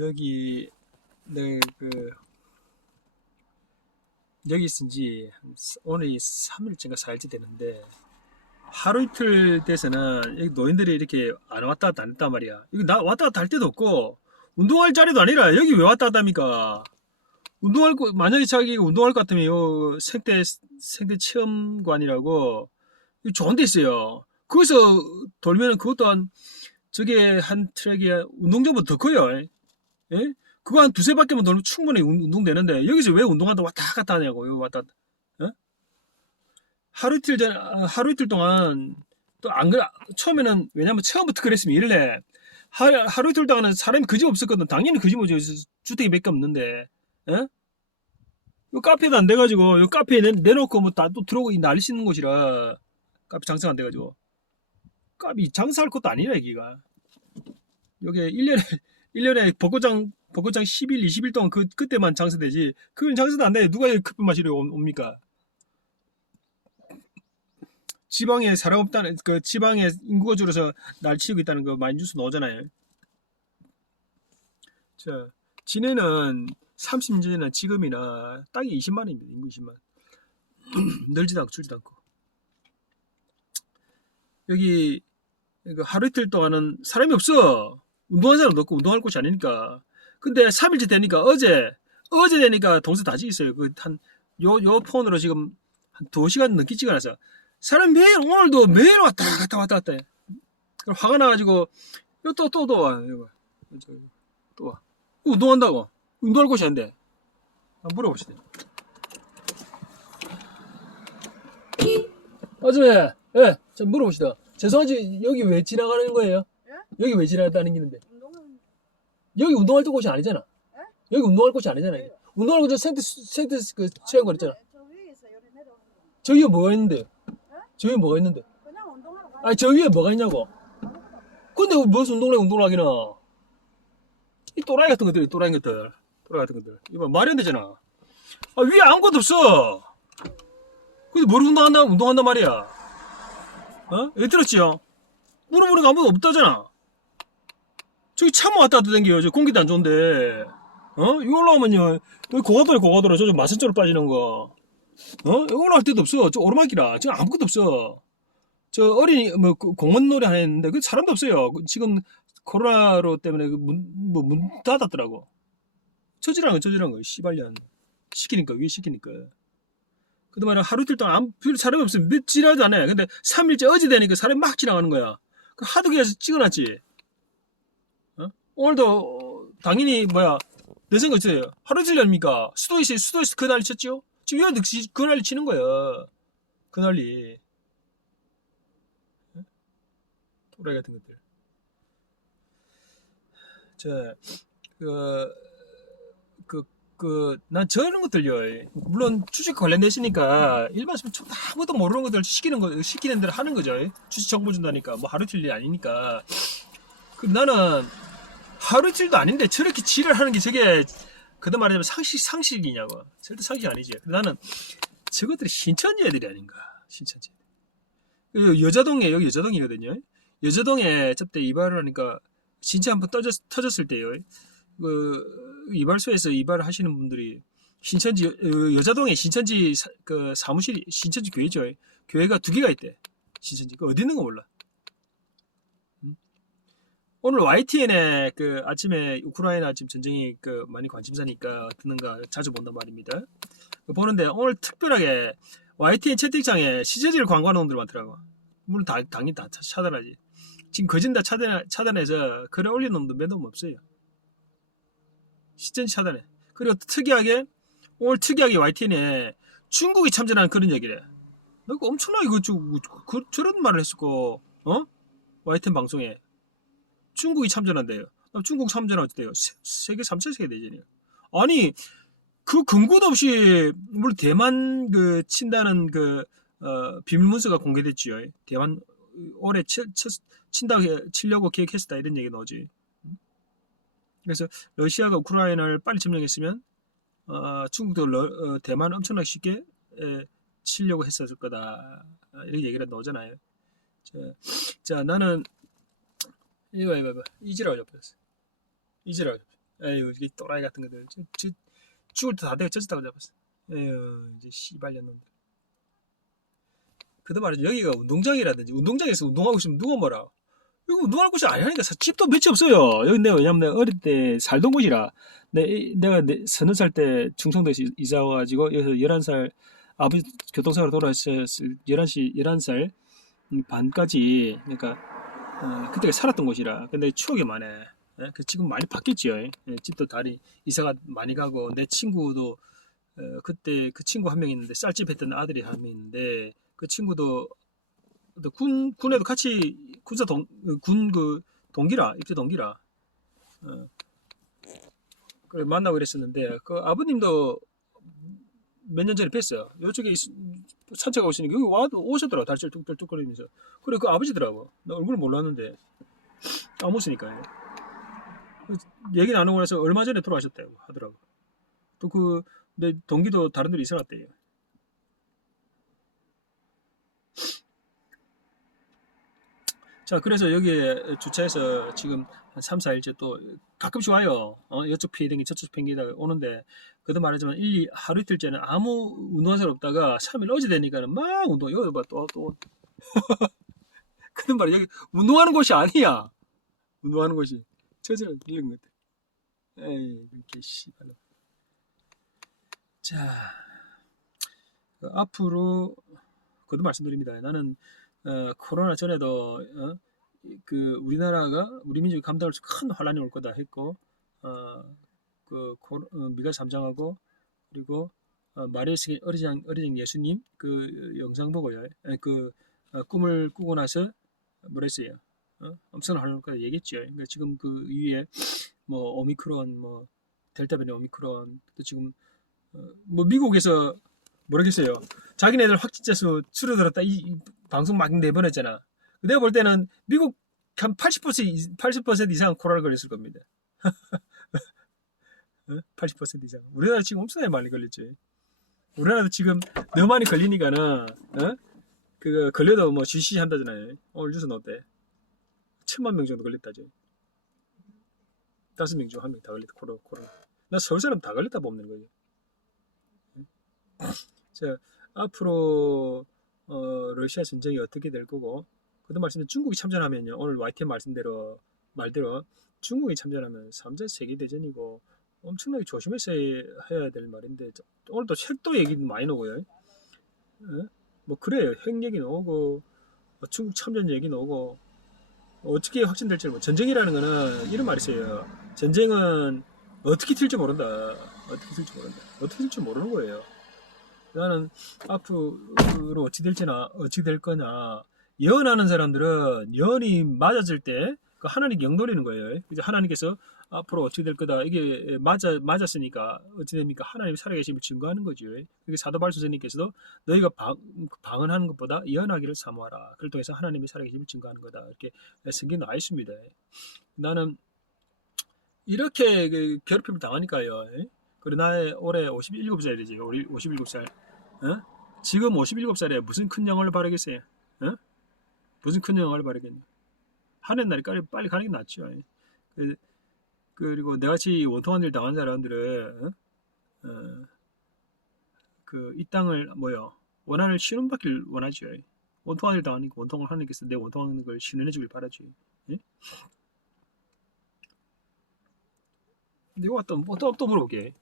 여기 내그 여기 있은 지 오늘이 3일째가 4일째 되는데 하루 이틀 돼서는 여기 노인들이 이렇게 안 왔다 갔다 안 했단 말이야. 여기 나 왔다 갔다 할 데도 없고 운동할 자리도 아니라 여기 왜 왔다 갔다 합니까? 운동할 거 만약에 자기가 운동할 것 같으면 요 생태 생태 체험관이라고 좋은 데 있어요. 거기서 돌면은 그것도 한 저게 한 트랙이 운동장보다 더 커요. 예? 그거 한 두세 바퀴만 돌면 충분히 운- 운동되는데 여기서 왜 운동하다 왔다 갔다 하냐고 여기 왔다. 예? 하루 이틀 전 아, 하루 이틀 동안 또 안 그래 처음에는 왜냐면 처음부터 그랬으면 이럴래 하, 하루 이틀 동안은 사람이 그집 없었거든 당연히 그집 오죠 주택이 몇 개 없는데 예? 요 카페도 안 돼가지고 요 카페에 내, 내놓고 뭐 다 또 들어오고 이 난리 씻는 곳이라 카페 장사가 안 돼가지고 카페 장사할 것도 아니라 여기가 요게 1년에 1년에 벚꽃장 벚꽃장 10일 20일 동안 그 그때만 장사되지 그건 장사도 안 돼. 누가 여기 커피 마시러 옵- 옵니까? 지방에 사람 없다는 그 지방에 인구가 줄어서 날 치우고 있다는 거 많이 뉴스 나오잖아요. 자, 진해는 30년 전이나 지금이나 땅이 20만입니다. 인구 20만. 늘지도 않고 줄지도 않고. 여기 그 하루 이틀 동안은 사람이 없어. 운동하는 사람도 없고 운동할 곳이 아니니까. 근데 3일째 되니까 어제 어제 되니까 동서 다지 있어요. 그 한 요 요 폰으로 지금 한 2시간 넘게 찍어놔서 사람 매일 오늘도 매일 왔다 갔다 왔다 갔다 해. 화가 나가지고 또또또 와. 이거 또 와. 운동한다고. 운동할 곳이 아닌데. 한번 물어봅시다. 아줌마, 예, 좀 물어봅시다. 죄송하지, 여기 왜 지나가는 거예요? 여기 왜 지나다니는 길인데? 운동은 여기 운동할 곳이 아니잖아. 여기 운동할 곳이 아니잖아. 이게. 운동할 곳저 센트 센트 그 체험관 있잖아. 저 여기. 저기에 뭐가 있는데? 저기에 뭐가 있는데? 아니 저 위에 뭐가 있냐고. 근데 무슨 운동을 해 운동을 하기나. 이 또라이 같은 것들, 또라이 것들, 또라이 같은 것들. 이거 말이 안 되잖아. 아 위에 아무것도 없어. 근데 뭘 운동한다 운동한단 말이야. 어? 왜 들었지요? 물어보니까 아무도 없다잖아. 저기 차만 왔다 갔다 댕겨요. 저 공기도 안 좋은데. 어? 이거 올라오면요. 여기 고가도에 고가도로 저쪽 마산쪽으로 빠지는 거. 어? 여기 올라갈 데도 없어. 저 오르막이라. 지금 아무것도 없어. 저 어린이 뭐그 공원 놀이 하나 했는데 그 사람도 없어요. 그 지금 코로나로 때문에 그 문 뭐 문 닫았더라고. 저지라는 거 저지라는 거. 씨발년 시키니까 위에 시키니까. 말이야 하루 이틀 동안 아무 별 사람이 없으면 몇 지나도 안 해. 근데 3일째 어제 되니까 사람이 막 지나가는 거야. 그 그래서 찍어놨지. 어? 오늘도 어, 당연히 뭐야 내 생각 어때요? 하루 아닙니까? 수도에서 수도에서 그 난리 쳤죠? 지금 여기 그 난리 치는 거야. 그 난리. 또라이 같은 것들. 저, 그, 그, 그, 난 저런 것들요. 물론 주식 관련되시니까 일반 좀 아무도 모르는 것들 시키는 거, 시키는 대로 하는 거죠. 주식 정보 준다니까. 뭐 하루 이틀 일이 아니니까. 그 나는 하루 이틀도 아닌데 저렇게 지랄 하는 게 저게, 그도 말하자면 상식, 상식이냐고. 절대 상식 아니지. 나는 저것들이 신천지 애들이 아닌가. 신천지. 그 여자동에, 여기 여자동이거든요. 여자동에 저때 이발을 하니까 진짜 한번 터졌, 터졌을 때요. 그 이발소에서 이발을 하시는 분들이 신천지 여, 여자동에 신천지 사, 그 사무실이 신천지 교회죠. 교회가 두 개가 있대. 신천지 그 어디 있는 거 몰라. 음? 오늘 YTN에 그 아침에 우크라이나 지금 전쟁이 그 많이 관심사니까 듣는가 자주 본단 말입니다. 그 보는데 오늘 특별하게 YTN 채팅창에 시제질 광고하는 놈들 많더라고. 물론 다, 당연히 다 차- 차단하지. 지금 거진 다 차단, 차단해서 글을 올리는 놈도 몇 놈 없어요. 시전 차단해. 그리고 특이하게, 오늘 특이하게 YTN에 중국이 참전하는 그런 얘기를 해. 내가 엄청나게 그, 그, 그, 저런 말을 했었고, 어? YTN 방송에. 중국이 참전한대요. 나 중국 참전한대요. 세- 세계 3차 세계 대전이에요. 아니, 그 근거도 없이, 물론 대만 그 친다는 그, 어, 비밀 문서가 공개됐지요. 대만 올해 치, 치, 친다 치려고 계획했다 이런 얘기 나오지. 그래서 러시아가 우크라이나를 빨리 점령했으면 어, 중국도 러, 어, 대만 엄청나게 쉽게 에, 치려고 했었을 거다. 아, 이런 얘기가 나오잖아요. 자, 자 나는 이거 이거 이거 이지라고 접했어. 이지라고. 에휴 이게 또라이 같은 것들 저, 저, 죽을 때 다 되고 젖었다고 잡았어 에휴 이제 놈들 그도 말이죠 여기가 운동장이라든지 운동장에서 운동하고 있으면 누가 뭐라 이거 운동할 곳이 아니라니까. 사- 집도 몇이 없어요. 여기 내가 왜냐면 내가 어릴 때 살던 곳이라. 내, 내가 내, 서너 살때 충청도에서 이사 와가지고 여기서 11살 아버지 교통사고로 돌아가셨을 11시 11살 반까지 그러니까 어, 그때가 살았던 곳이라. 근데 추억이 많아. 예? 그 지금 많이 바뀌었지요 예? 집도 다리 이사가 많이 가고 내 친구도 어, 그때 그 친구 한 명 있는데 쌀집 했던 아들이 한 명 있는데 그 친구도 또군 군에도 같이 군사 동군 그 동기라 입대 동기라. 어. 그래 만나고 그랬었는데 그 아버님도 몇 년 전에 뵀어요. 이쪽에 있- 산책하고 있으니까 여기 와도 오셨더라고 달실 뚝뚝뚝거리면서. 그래 그 아버지더라고. 나 얼굴 몰랐는데. 안 모시니까. 얘기 나누고 나서 얼마 전에 돌아가셨다고 하더라고. 또 그 내 동기도 다른 데로 이사 갔대요 자 그래서 여기에 주차해서 지금 한 3, 4일째 또 가끔씩 와요. 어, 이쪽 피해댕기 저쪽 피해댕기다가 오는데 그도 말하지만 1, 2 하루 이틀째는 아무 운동한 사람 없다가 3일 어제 되니까는 막 운동 여기 봐 또 또. 그는 말이야. 여기 운동하는 곳이 아니야. 운동하는 곳이. 저절로 밀린 것 같아. 에이 이렇게 씨발 자 그 앞으로 그도 말씀드립니다. 나는 어, 코로나 전에도 어, 그 우리나라가 우리 민족이 감당할 수큰 환란이 올 거다 했고 어, 그 코, 어, 미가 삼장하고 그리고 어, 마리아스의 어리장 어리장 예수님 그 영상 보고요. 에, 그 어, 꿈을 꾸고 나서 뭐랬어요? 어? 엄청난 환란을 거다 얘기했죠. 그러니까 지금 그 위에 뭐 오미크론 뭐 델타 변이 오미크론 또 지금 어, 뭐 미국에서 모르겠어요. 자기네들 확진자 수 줄어들었다 이, 이 방송 막 내보냈잖아. 내가 볼 때는 미국 한 80% 이- 80% 이상 코로나 걸렸을 겁니다. 어? 80% 이상. 우리나라 지금 엄청나게 많이 걸렸지. 우리나라도 지금 너무 많이 걸리니까는 어? 그 걸려도 뭐 지시 한다잖아요. 오늘 뉴스 어때? 천만 명 정도 걸렸다지. 다섯 명 중 한 명 다 걸렸다 코로나. 코로나. 나 서울 사람 다 걸렸다 보면 되는 거지. 자 앞으로 어, 러시아 전쟁이 어떻게 될 거고 그도 말씀드린 중국이 참전하면요. 오늘 YTN 말씀대로 말대로 중국이 참전하면 3차 세계 대전이고 엄청나게 조심해서 해야 될 말인데 저- 오늘 또 핵도 얘기 많이 나오고요. 어? 뭐 그래요. 핵 얘기 나오고 뭐 중국 참전 얘기 나오고 어떻게 확진될지 모르고 전쟁이라는 거는 이런 말이 있어요. 전쟁은 어떻게 튈지 모른다. 어떻게 튈지 모른다. 어떻게 튈지 모르는 거예요 나는 앞으로 어찌 될지나 어찌 될 거냐 예언하는 사람들은 예언이 맞아질 때그 하나님 영노리는 거예요. 이제 하나님께서 앞으로 어떻게 될 거다 이게 맞아 맞았으니까 어찌 됩니까? 하나님이 살아계심을 증거하는 거죠. 그게 사도 발수선님께서도 너희가 방, 방언하는 것보다 예언하기를 사모하라. 그를 통해서 하나님이 살아계심을 증거하는 거다. 이렇게 성경 나와 있습니다. 나는 이렇게 그 괴롭힘을 당하니까요. 그리고 나의 올해 57살이지. 우리 57살. 어? 지금 57살에 무슨 큰 영혼을 바라겠어요? 어? 무슨 큰 영혼을 바라겠냐? 하는 날이 빨리, 빨리 가는 게 낫죠. 그, 그리고 내같이 원통한 일 당한 사람들은 어? 어, 그이 땅을 뭐요 원한을 신원받길 원하죠. 원통한 일 당하니까 원통을 하나님께서 내 원통한 걸 신원해 주길 바라죠. 예? 내가 또, 뭐, 또, 또 물어볼게.